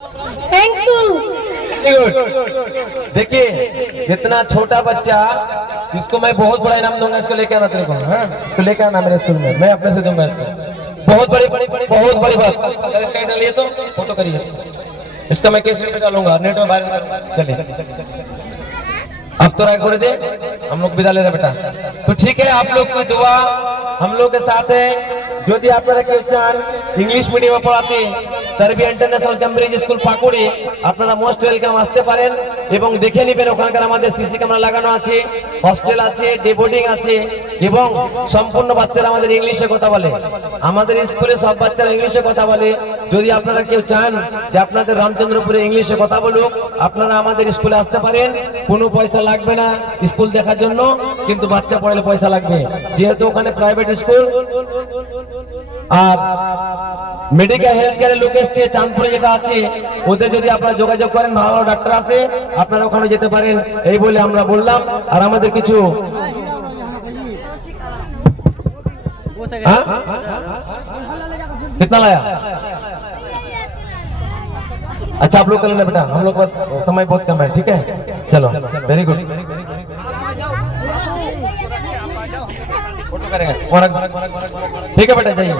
Thank you. देखिए इतना छोटा बच्चा, इसको मैं बहुत बड़ा इनाम दूंगा। इसको लेके आना तेरे को, हाँ? इसको लेके आना मेरे स्कूल में, मैं अपने से दूंगा इसको। बहुत बड़ी बात। अगर इसका डालिए तो फोटो करिए इसका मैं केस में डालूंगा, नेट में वायरल। चलिए अब तो राय कर दे, हम लोग विदा ले रहे बेटा। तो ठीक है, आप लोग की दुआ हम लोग के साथ है। যদি আপনারা কেউ চান ইংলিশ মিডিয়ামে পড়াতে, তারবিয়া ইন্টারন্যাশনাল ক্যামব্রিজ স্কুল পাকুড়ে আপনারা মোস্ট ওয়েলকাম আসতে পারেন এবং দেখে নেবেন। ওখানকার আমাদের সিসি ক্যামেরা লাগানো আছে, হস্টেল আছে, ডে বোর্ডিং আছে এবং সম্পূর্ণ বাচ্চারা আমাদের ইংলিশে কথা বলে। আমাদের স্কুলে সব বাচ্চারা ইংলিশে কথা বলে। যদি আপনারা কেউ চান যে আপনাদের রামচন্দ্রপুরে ইংলিশে কথা বলুক, আপনারা আমাদের স্কুলে আসতে পারেন। কোনো পয়সা লাগবে না স্কুল দেখার জন্য, কিন্তু বাচ্চা পড়ালে পয়সা লাগবে, যেহেতু ওখানে প্রাইভেট স্কুল। আর মেডিকেল হেলথ কেয়ারের লোক এসছে চাঁদপুরে যেটা আছে, ওদের যদি আপনারা যোগাযোগ করেন, ভালো ভালো ডাক্তার আছে, আপনারা ওখানে যেতে পারেন। এই বলে আমরা বললাম। আর আমাদের কিছু कितना लाया? अच्छा आप लोग कर लेना बेटा, हम लोग पास समय बहुत कम है। ठीक है, चलो वेरी गुड। फोटो करेंगे, ठीक है बेटा, जाइए।